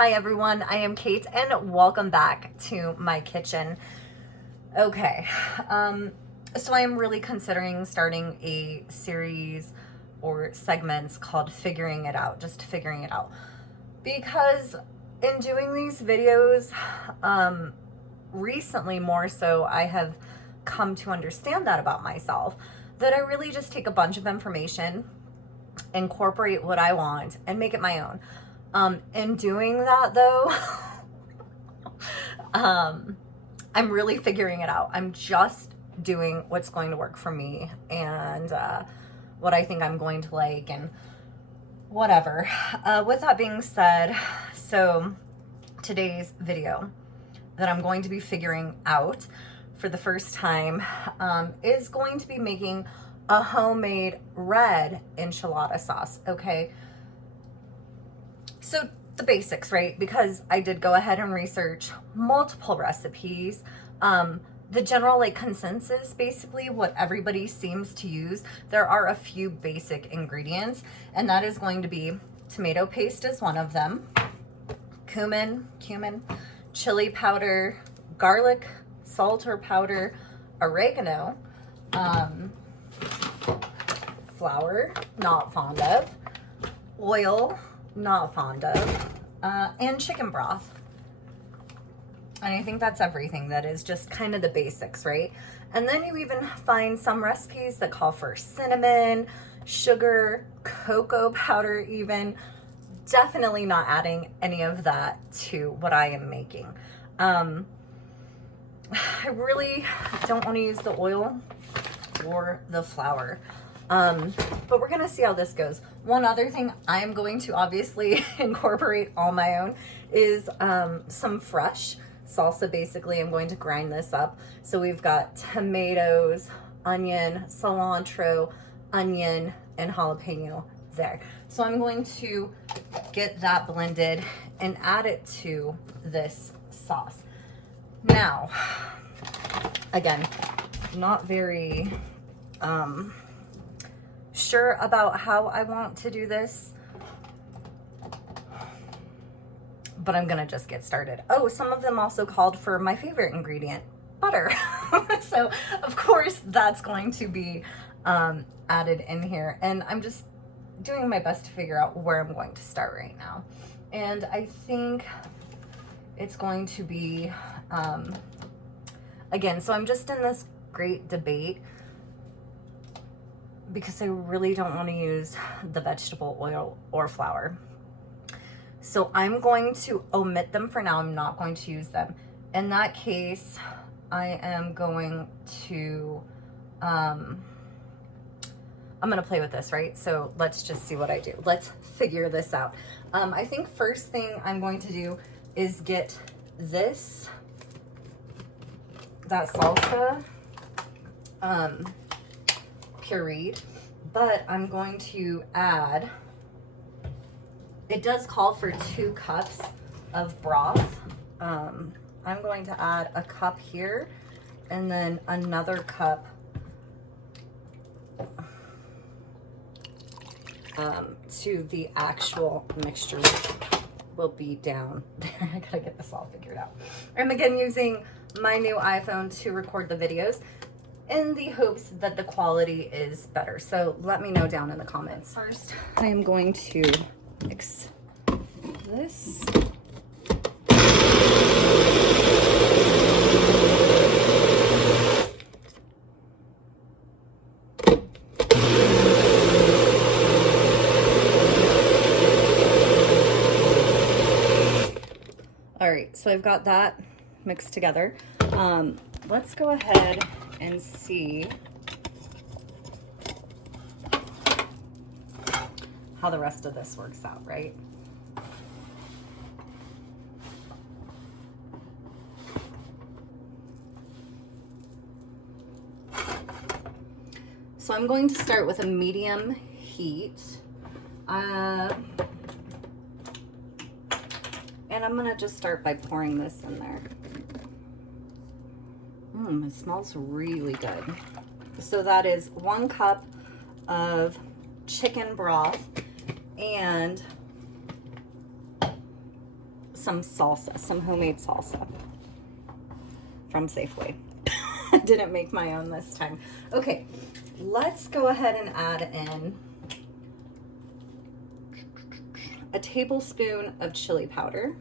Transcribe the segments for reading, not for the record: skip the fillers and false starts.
Hi everyone, I am Kate and welcome back to my kitchen. Okay, so I am really considering starting a series or segments called Figuring It Out, just figuring it out. Because in doing these videos, recently more so, I have come to understand that about myself, that I really just take a bunch of information, incorporate what I want, and make it my own. In doing that though, I'm really figuring it out. I'm just doing what's going to work for me and what I think I'm going to like and whatever. With that being said, so today's video that I'm going to be figuring out for the first time is going to be making a homemade red enchilada sauce, okay? So the basics, right? Because I did go ahead and research multiple recipes. The general like consensus, basically what everybody seems to use, there are a few basic ingredients, and that is going to be tomato paste is one of them, cumin, chili powder, garlic, salt or powder, oregano, flour, not fond of, oil, not fond of, and chicken broth. And I think that's everything. That is just kind of the basics, right? And then you even find some recipes that call for cinnamon, sugar, cocoa powder even. Definitely not adding any of that to what I am making. I really don't want to use the oil or the flour. But we're gonna see how this goes. One other thing I am going to obviously incorporate on my own is some fresh salsa. Basically, I'm going to grind this up. So we've got tomatoes, onion, cilantro, onion, and jalapeno there. So I'm going to get that blended and add it to this sauce. Now, again, not very sure about how I want to do this, but I'm gonna just get started. Oh, some of them also called for my favorite ingredient, butter. So of course that's going to be added in here, and I'm just doing my best to figure out where I'm going to start right now. And I think it's going to be again, so I'm just in this great debate because I really don't want to use the vegetable oil or flour. So I'm going to omit them for now. I'm not going to use them. In that case, I am going to, I'm gonna play with this, right? So let's just see what I do. Let's figure this out. I think first thing I'm going to do is get that salsa, pureed, but I'm going to add, it does call for 2 cups of broth. I'm going to add a cup here and then another cup to the actual mixture, which will be down there. I gotta get this all figured out. I'm again using my new iPhone to record the videos in the hopes that the quality is better. So let me know down in the comments. First, I am going to mix this. All right, so I've got that mixed together. Let's go ahead and see how the rest of this works out, right? So I'm going to start with a medium heat. And I'm gonna just start by pouring this in there. It smells really good. So that is 1 cup of chicken broth and some salsa, some homemade salsa from Safeway. I didn't make my own this time. Okay, let's go ahead and add in a tablespoon of chili powder.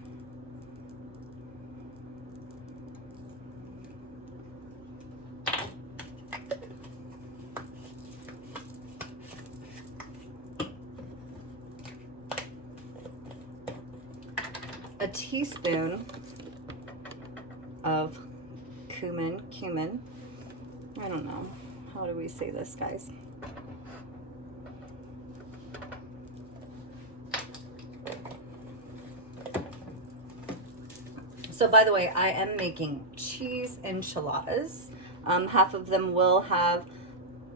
A teaspoon of cumin. I don't know. How do we say this, guys? So by the way, I am making cheese enchiladas. Half of them will have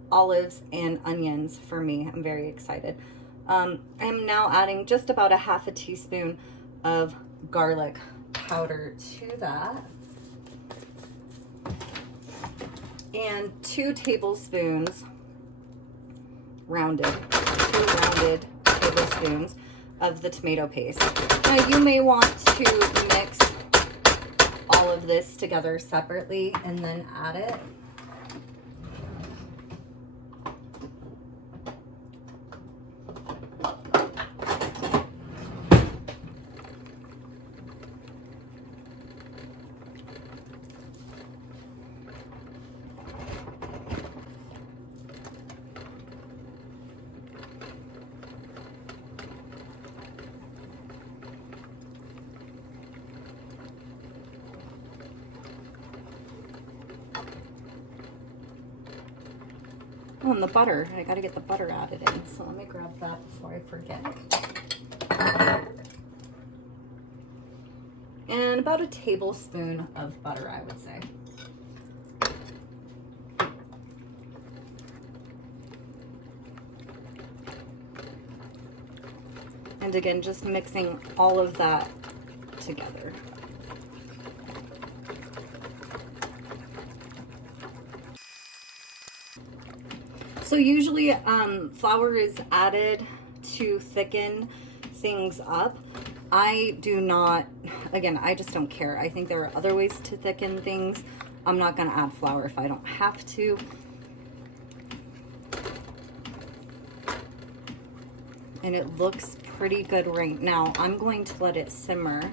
olives and onions for me. I'm very excited. I am now adding just about a half a teaspoon of garlic powder to that. And 2 tablespoons rounded tablespoons of the tomato paste. Now you may want to mix all of this together separately and then add it. Oh, and the butter. I gotta get the butter added in. So let me grab that before I forget. And about a tablespoon of butter, I would say. And again, just mixing all of that together. So usually flour is added to thicken things up. I do not, again, I just don't care. I think there are other ways to thicken things. I'm not gonna add flour if I don't have to. And it looks pretty good right now. I'm going to let it simmer.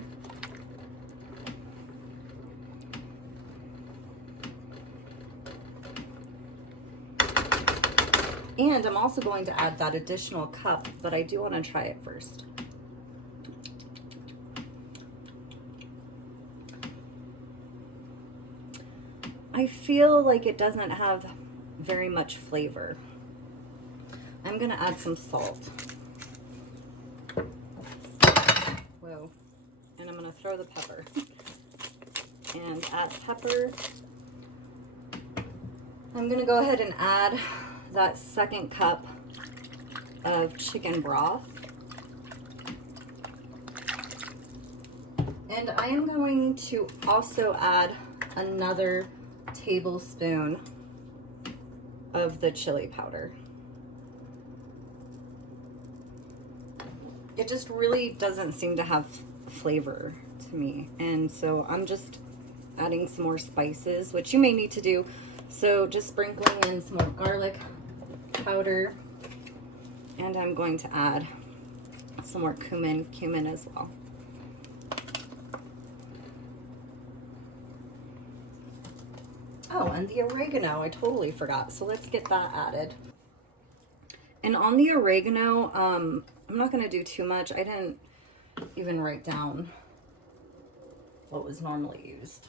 And I'm also going to add that additional cup, but I do want to try it first. I feel like it doesn't have very much flavor. I'm going to add some salt. Whoa. And I'm going to throw the pepper. And add pepper. I'm going to go ahead and add that 2nd cup of chicken broth. And I am going to also add another tablespoon of the chili powder. It just really doesn't seem to have flavor to me. And so I'm just adding some more spices, which you may need to do. So just sprinkling in some more garlic powder, and I'm going to add some more cumin as well. Oh, and the oregano, I totally forgot. So let's get that added. And on the oregano, I'm not going to do too much. I didn't even write down what was normally used.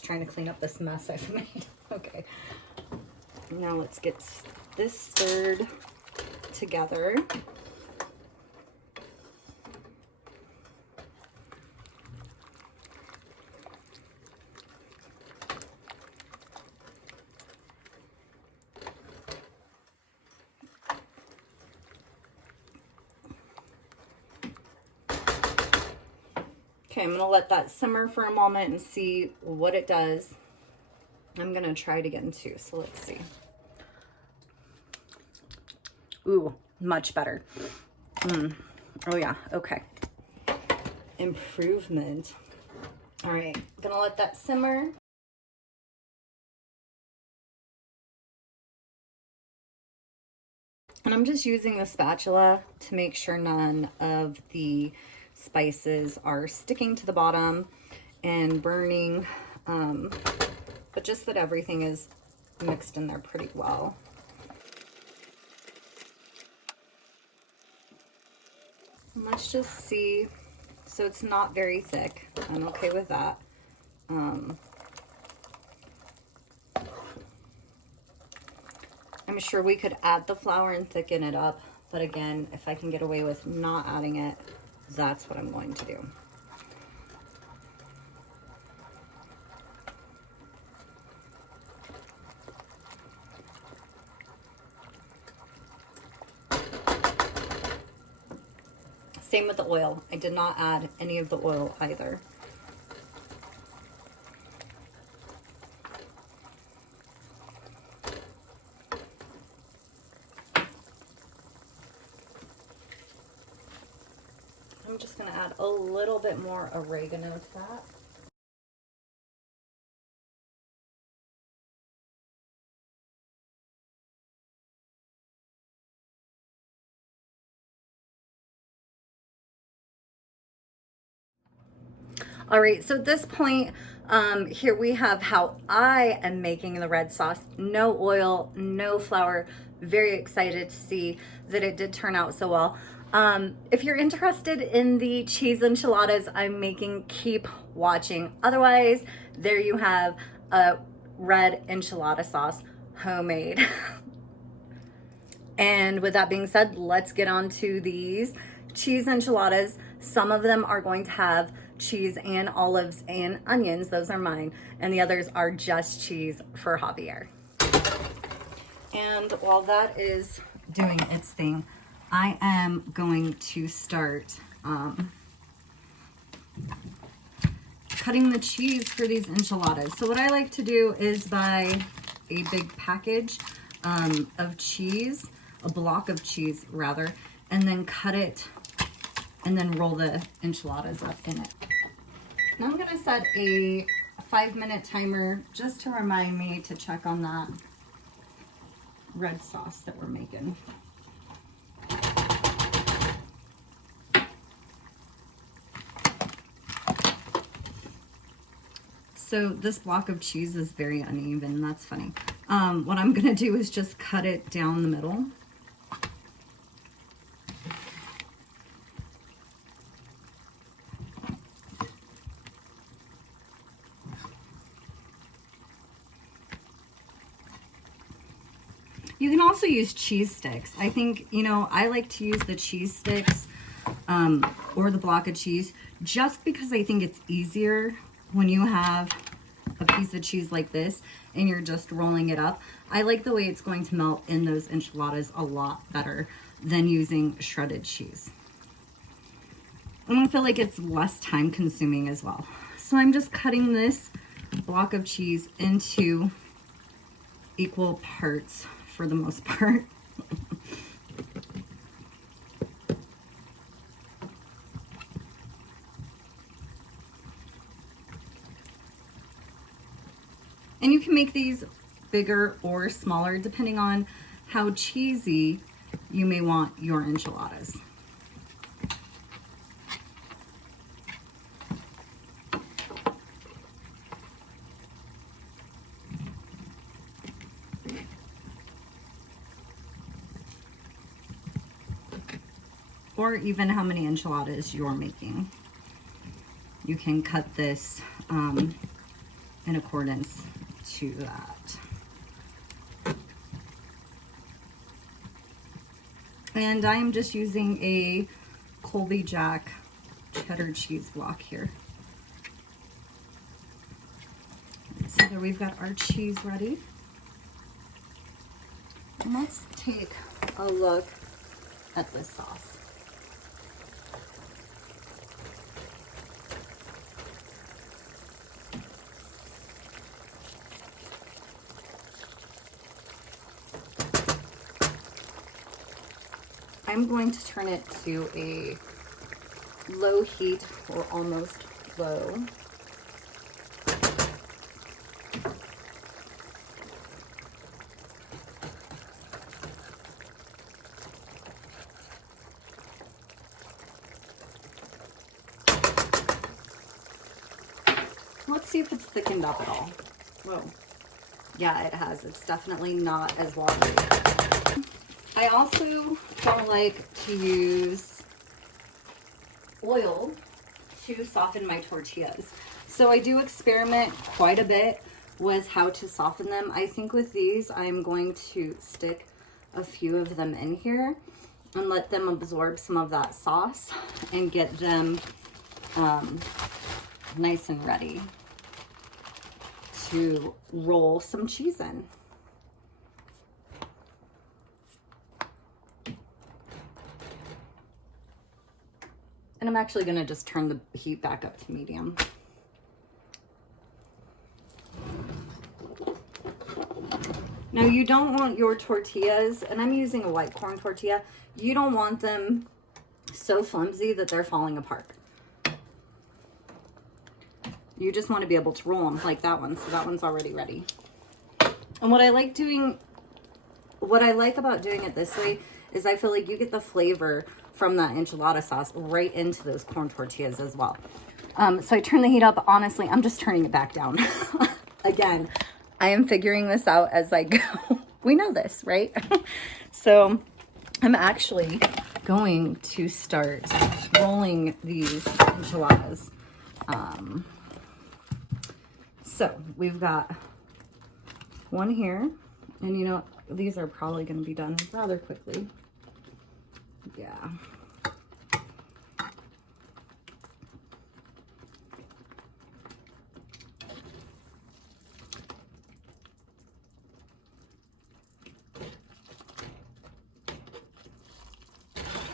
Trying to clean up this mess I've made. Okay. Now let's get this stirred together. Okay, I'm going to let that simmer for a moment and see what it does. I'm going to try it again too, so let's see. Ooh, much better. Oh yeah, okay. Improvement. All right, gonna let that simmer. And I'm just using the spatula to make sure none of the spices are sticking to the bottom and burning, but just that everything is mixed in there pretty well. And let's just see. So it's not very thick. I'm okay with that. I'm sure we could add the flour and thicken it up, but again, if I can get away with not adding it, that's what I'm going to do. Same with the oil. I did not add any of the oil either. I'm just going to add a little bit more oregano to that. All right, so at this point, here we have how I am making the red sauce. No oil, no flour. Very excited to see that it did turn out so well. If you're interested in the cheese enchiladas I'm making, keep watching. Otherwise, there you have a red enchilada sauce, homemade. And with that being said, let's get on to these cheese enchiladas. Some of them are going to have cheese and olives and onions. Those are mine. And the others are just cheese for Javier. And while that is doing its thing, I am going to start cutting the cheese for these enchiladas. So what I like to do is buy a big package of cheese, a block of cheese rather, and then cut it and then roll the enchiladas up in it. Now I'm gonna set a 5-minute timer just to remind me to check on that red sauce that we're making. So this block of cheese is very uneven. That's funny. What I'm gonna do is just cut it down the middle. You can also use cheese sticks. I think, you know, I like to use the cheese sticks or the block of cheese just because I think it's easier when you have a piece of cheese like this and you're just rolling it up. I like the way it's going to melt in those enchiladas a lot better than using shredded cheese. And I feel like it's less time consuming as well. So I'm just cutting this block of cheese into equal parts for the most part. And you can make these bigger or smaller depending on how cheesy you may want your enchiladas. Or even how many enchiladas you're making. You can cut this in accordance to that. And I am just using a Colby Jack cheddar cheese block here. So there we've got our cheese ready. And let's take a look at this sauce. I'm going to turn it to a low heat or almost low. Let's see if it's thickened up at all. Whoa. Yeah, it has. It's definitely not as watery. I also don't like to use oil to soften my tortillas. So I do experiment quite a bit with how to soften them. I think with these, I'm going to stick a few of them in here and let them absorb some of that sauce and get them nice and ready to roll some cheese in. And I'm actually gonna just turn the heat back up to medium. Now you don't want your tortillas, and I'm using a white corn tortilla, you don't want them so flimsy that they're falling apart. You just want to be able to roll them like that one. So that one's already ready. And what I like about doing it this way is I feel like you get the flavor from that enchilada sauce right into those corn tortillas as well. So I turn the heat up. Honestly, I'm just turning it back down. Again, I am figuring this out as I go. We know this, right? So I'm actually going to start rolling these enchiladas. So we've got one here, and you know, these are probably going to be done rather quickly. Yeah.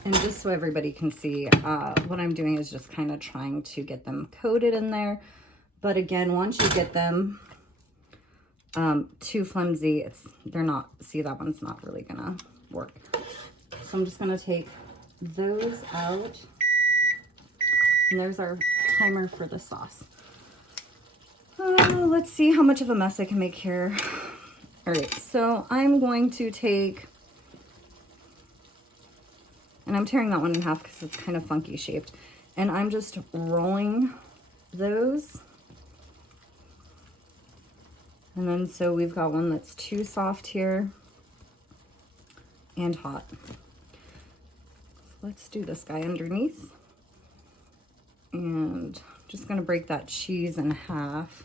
And just so everybody can see, what I'm doing is just kind of trying to get them coated in there. But again, once you get them too flimsy, they're not, see, that one's not really gonna work. So I'm just gonna take those out. And there's our timer for the sauce. Let's see how much of a mess I can make here. All right, so I'm going to take, and I'm tearing that one in half because it's kind of funky shaped. And I'm just rolling those. And then so we've got one that's too soft here and hot. So let's do this guy underneath. And I'm just gonna break that cheese in half.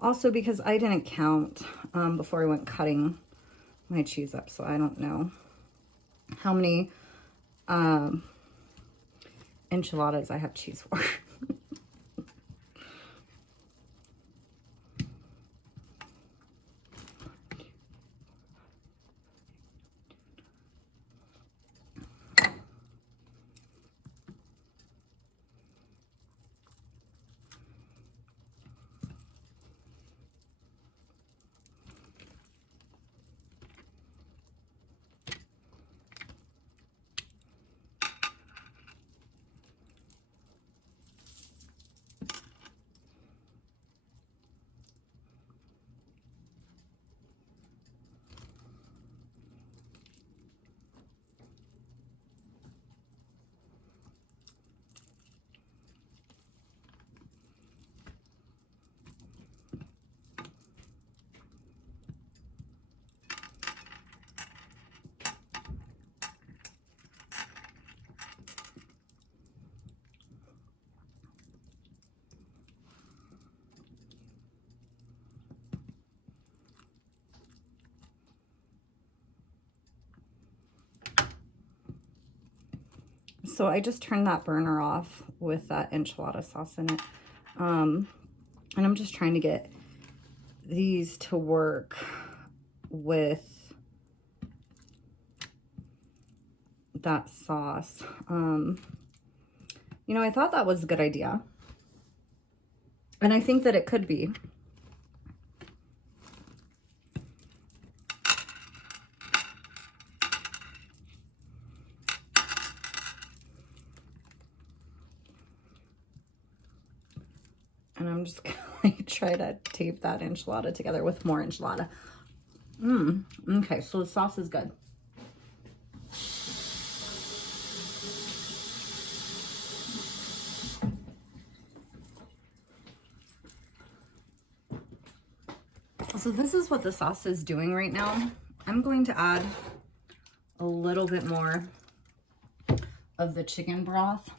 Also because I didn't count before I went cutting my cheese up, so I don't know how many enchiladas I have cheese for. So I just turned that burner off with that enchilada sauce in it. And I'm just trying to get these to work with that sauce. You know, I thought that was a good idea. And I think that it could be. And I'm just gonna like try to tape that enchilada together with more enchilada. Okay, so the sauce is good. So this is what the sauce is doing right now. I'm going to add a little bit more of the chicken broth.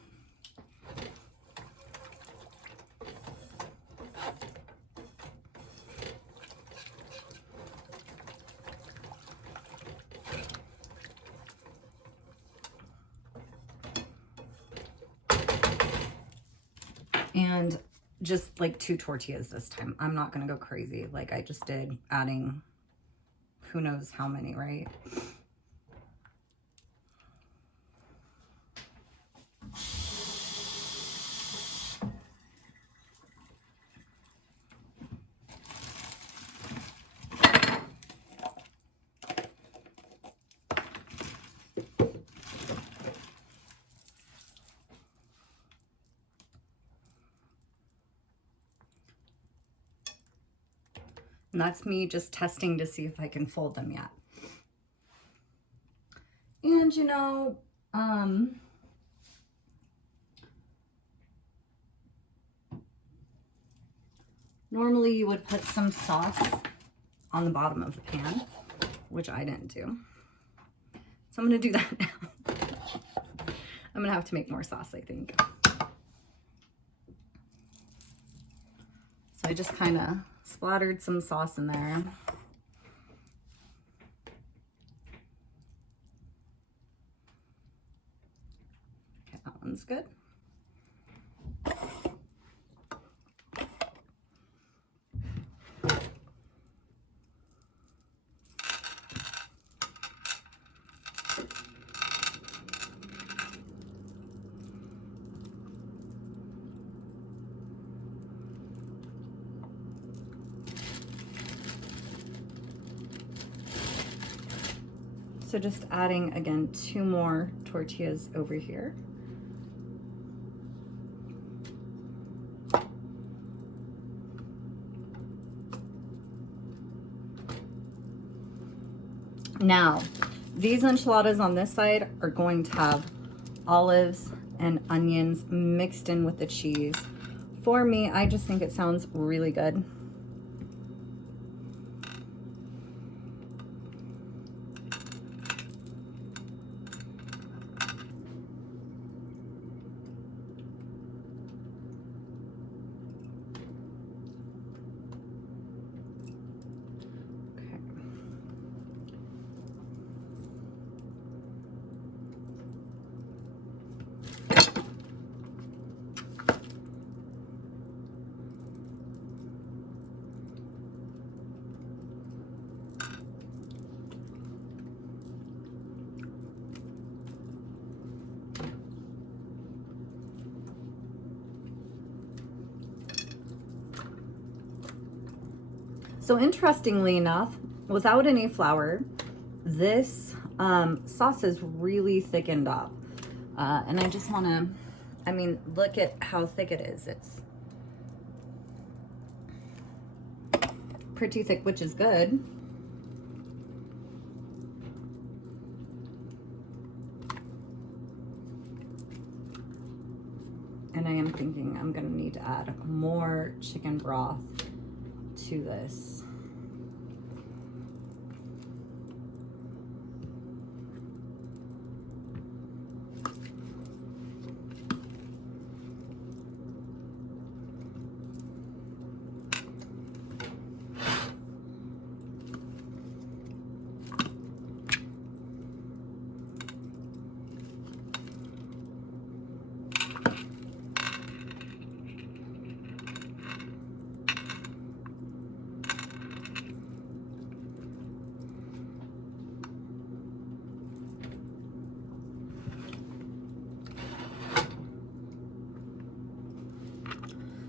And just like 2 tortillas this time. I'm not gonna go crazy like I just did, adding who knows how many, right? And that's me just testing to see if I can fold them yet. And you know, normally you would put some sauce on the bottom of the pan, which I didn't do. So I'm gonna do that now. I'm gonna have to make more sauce, I think. So I just kind of splattered some sauce in there. Okay, that one's good. So just adding, again, 2 more tortillas over here. Now, these enchiladas on this side are going to have olives and onions mixed in with the cheese. For me, I just think it sounds really good. So interestingly enough, without any flour, this sauce is really thickened up. And I just wanna, I mean, look at how thick it is. It's pretty thick, which is good. And I am thinking I'm gonna need to add more chicken broth to this.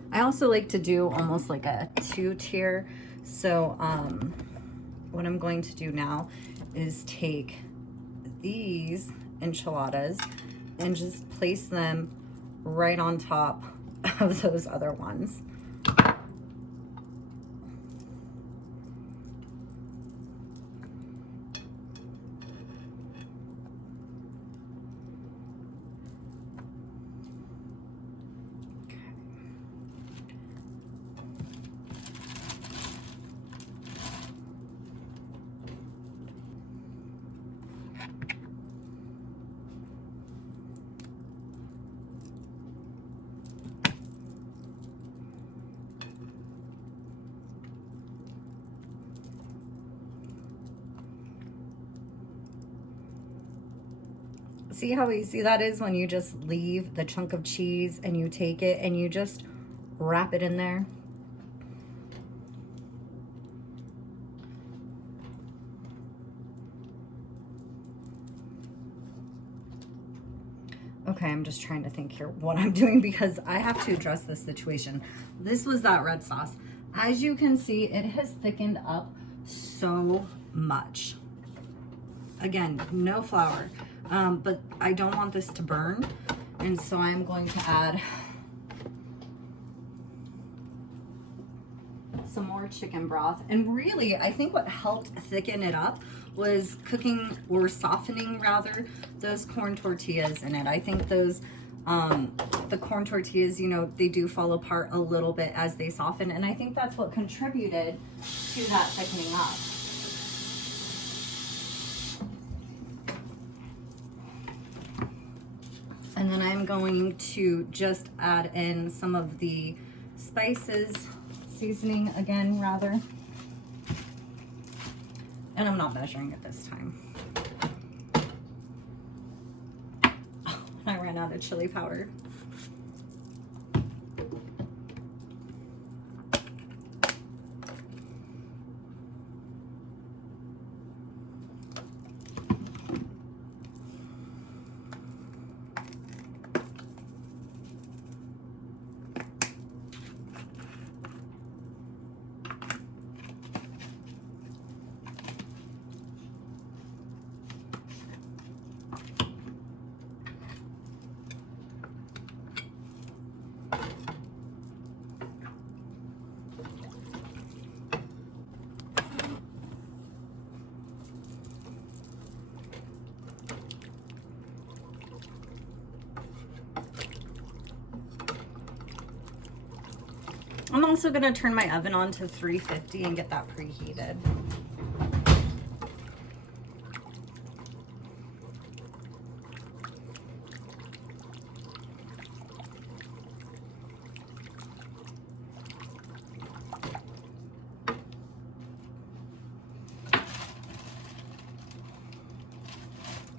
I also like to do almost like a 2-tier. So what I'm going to do now is take these enchiladas and just place them right on top of those other ones. see how easy that is when you just leave the chunk of cheese and you take it and you just wrap it in there? Okay, I'm just trying to think here what I'm doing because I have to address this situation. This was that red sauce. As you can see, it has thickened up so much. Again, no flour, but I don't want this to burn. And so I'm going to add some more chicken broth. And really, I think what helped thicken it up was cooking, or softening rather, those corn tortillas in it. I think those, the corn tortillas, you know, they do fall apart a little bit as they soften. And I think that's what contributed to that thickening up. And then I'm going to just add in some of the spices, seasoning again rather. And I'm not measuring it this time. Oh, I ran out of chili powder. I'm also gonna turn my oven on to 350 and get that preheated.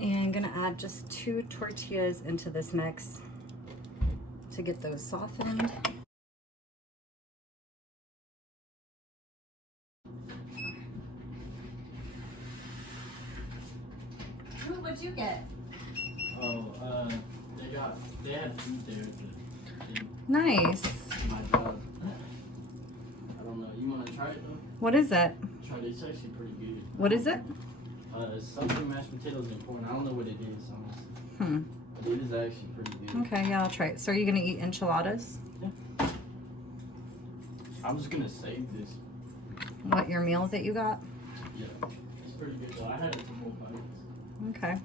And I'm gonna add just 2 tortillas into this mix to get those softened. What'd you get? Oh, they had food there. Nice. My job. I don't know. You want to try it though? What is it? Try it. It's actually pretty good. What is it? Something mashed potatoes and corn. I don't know what it is, honestly. But it is actually pretty good. Okay, yeah, I'll try it. So are you gonna eat enchiladas? Yeah. I'm just gonna save this. What, your meal that you got? Yeah. It's pretty good though. I had it for more bites. Okay.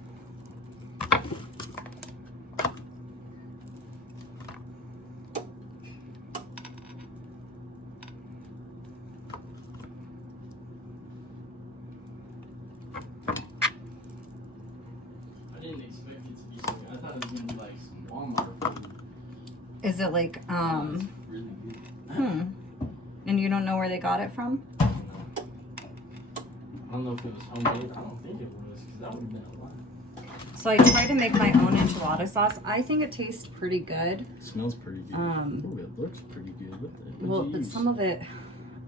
I didn't expect it to be so good. I thought it was gonna be like some Walmart food. Is it like, It's really good. And you don't know where they got it from? I don't know if it was homemade. I don't think it was, because that would have been a lot. So I tried to make my own enchilada sauce. I think it tastes pretty good. It smells pretty good. Ooh, it looks pretty good. Well, but some of it,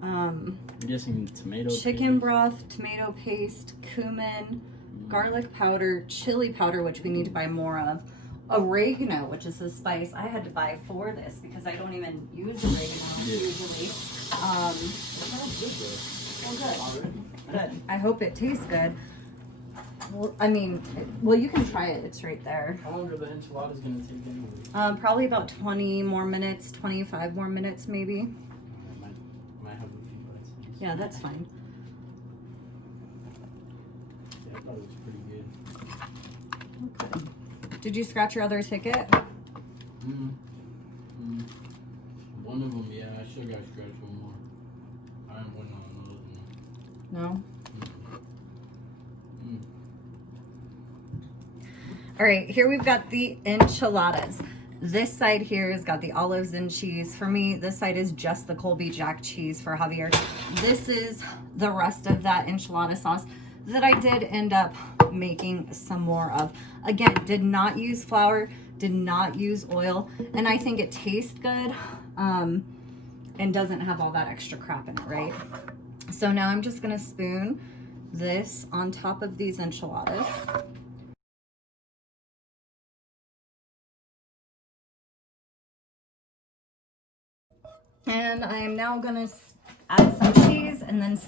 I'm guessing tomato chicken paste. broth, tomato paste, cumin, garlic powder, chili powder, which we need to buy more of, oregano, which is a spice. I had to buy 4 this because I don't even use oregano usually. It smells good though. Well, good. Already. Good. I hope it tastes good. Well, I mean, well, you can try it. It's right there. How long are the enchiladas gonna take anyway? Probably about 20 more minutes, 25 more minutes, maybe. I might have a few bites. Yeah, that's fine. Yeah, I thought it was pretty good. Okay. Did you scratch your other ticket? One of them, yeah, I should have scratched one more. I am waiting on another one. No? All right, here we've got the enchiladas. This side here has got the olives and cheese. For me, this side is just the Colby Jack cheese for Javier. This is the rest of that enchilada sauce. that I did end up making some more of. Again, did not use flour, did not use oil, and I think it tastes good and doesn't have all that extra crap in it, right? So now I'm just gonna spoon this on top of these enchiladas. And I am now gonna add some cheese, and then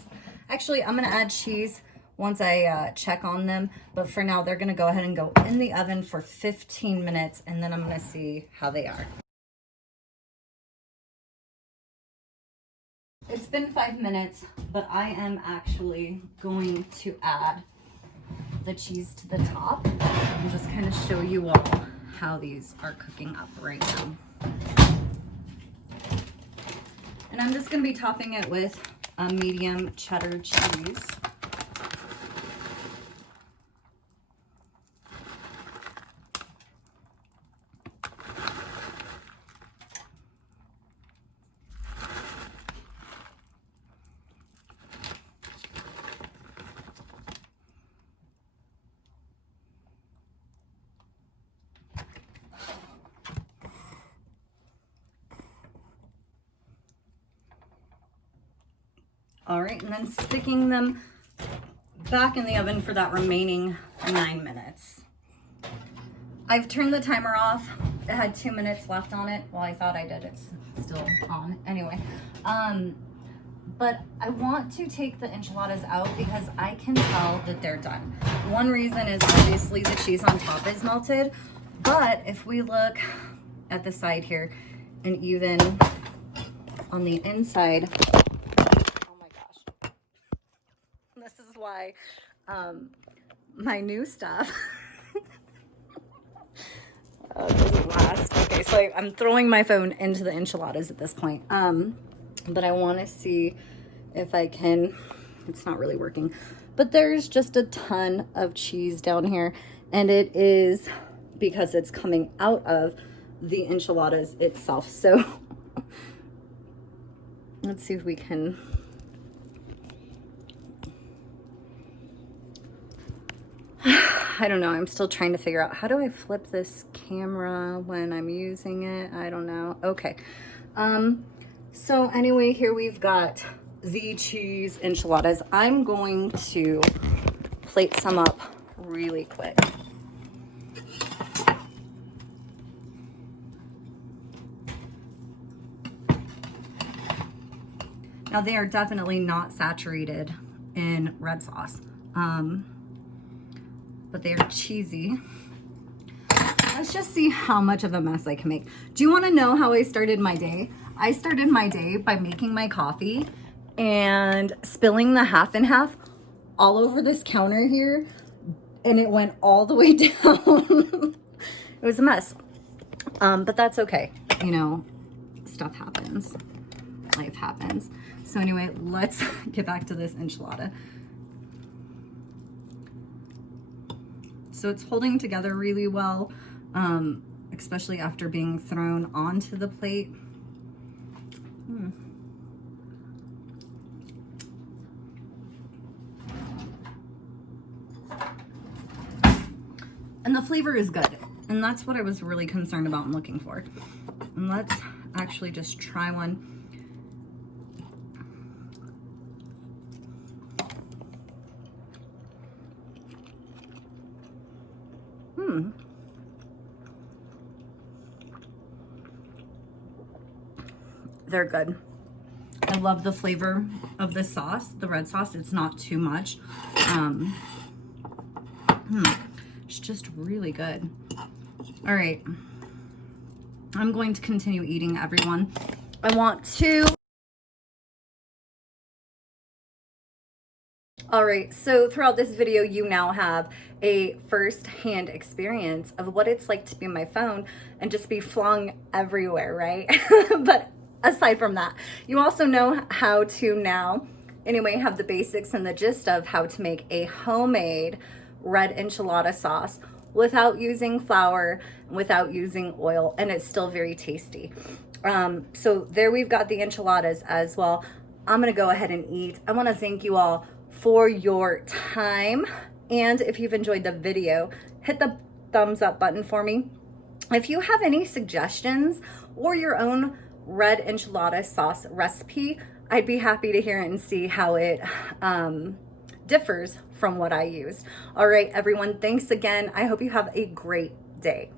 actually I'm gonna add cheese once I check on them, but for now they're gonna go ahead and go in the oven for 15 minutes, and then I'm gonna see how they are. It's been 5 minutes, but I am actually going to add the cheese to the top and just kind of show you all how these are cooking up right now. And I'm just going to be topping it with a medium cheddar cheese. All right, and then sticking them back in the oven for that remaining 9 minutes. I've turned the timer off. It had 2 minutes left on it. Well, I thought I did. It's still on. Anyway, but I want to take the enchiladas out because I can tell that they're done. One reason is obviously the cheese on top is melted, but if we look at the side here and even on the inside, this is why my new stuff doesn't last. Okay, so I'm throwing my phone into the enchiladas at this point. But I want to see if I can, it's not really working, but there's just a ton of cheese down here, and it is because it's coming out of the enchiladas itself. So let's see if we can. I don't know. I'm still trying to figure out how do I flip this camera when I'm using it. I don't know. Okay. So anyway, here we've got the cheese enchiladas. I'm going to plate some up really quick. Now they are definitely not saturated in red sauce. But they are cheesy. Let's just see how much of a mess I can make. Do you want to know how I started my day? I started my day by making my coffee and spilling the half and half all over this counter here, and it went all the way down. It was a mess, but that's okay. You know, stuff happens, life happens. So anyway, let's get back to this enchilada. So it's holding together really well, especially after being thrown onto the plate. And the flavor is good. And that's what I was really concerned about and looking for. And let's actually just try one. They're good. I love the flavor of the sauce, the red sauce. It's not too much. It's just really good. All right. I'm going to continue eating, everyone. I want to. All right, so throughout this video, you now have a first-hand experience of what it's like to be on my phone and just be flung everywhere, right? But aside from that, you also know how to now, anyway, have the basics and the gist of how to make a homemade red enchilada sauce without using flour, without using oil, and it's still very tasty. So there we've got the enchiladas as well. I'm gonna go ahead and eat. I wanna thank you all for your time. And if you've enjoyed the video, hit the thumbs up button for me. If you have any suggestions or your own red enchilada sauce recipe, I'd be happy to hear it and see how it differs from what I used. All right, everyone, thanks again. I hope you have a great day.